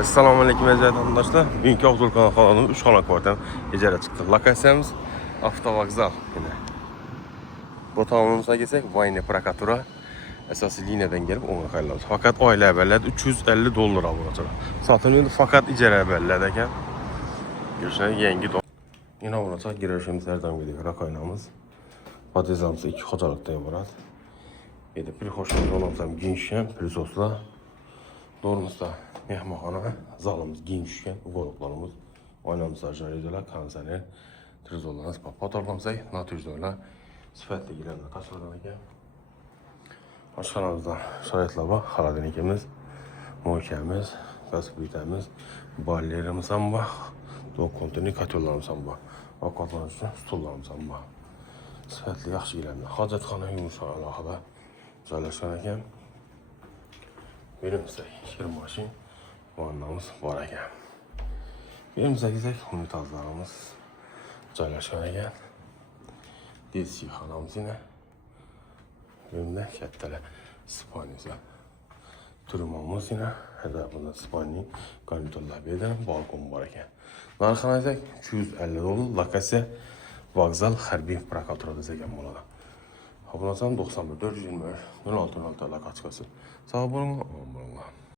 Assalamu alaikum aziz arkadaşlar. Bugünkü Avtolkan kanalının 3 xana kvartal icara çıktı. Lokasyamız avtovokzal yine. Bu tamamımıza geçsek Vayne Prakatura esası liniyadan gelip ona kayırlarız. Fakat ayla evvellerdi 350 dolar alınacaq. Satılıyordu fakat icara evvellerdəken görüşünə yengi dolar. Yine olacaq girişimiz her zaman gidiyor. Rakaynamız. Patizamız 2 xocalıqda ibarat. Gedib bir xoşumuz olmamızdan genişkən, prizosla. Doğrumuzda mehmanxana, zalımız genişkən, qoruqlarımız, oynamızlar, ediyorlar, konserler, trizollarımız, patorlarımızda natürzörlər, sifətli girənlər qaçırlarken. Aşxanamızda şairətlər var, xaladenikimiz, muhikəmiz, qaz plitəmiz, ballerimiz var, doğu konteyner katörlarımız var, akvatlarımız üçün stullarımız var. Sifətli, yaxşı girənlər, hacətxana, yumuşaq əlaqada caylaşarkən. Birimizde şir maşin, vannamız var ekan. Birimizde gizek unitazlarımız caylaşan ekan. Diz yıxanamız yine. Birimde kəttələ spanyası. Turumamız yine. Hədəbində spanyayı garnitürlər bedən balkon var ekan. Narxana izək 250 dolar. Lokasiya Vokzal Hərbi Prakaturada ekan burada. Abunasam 91 420 06 06 kaçkası. Sağ olun, aman olun.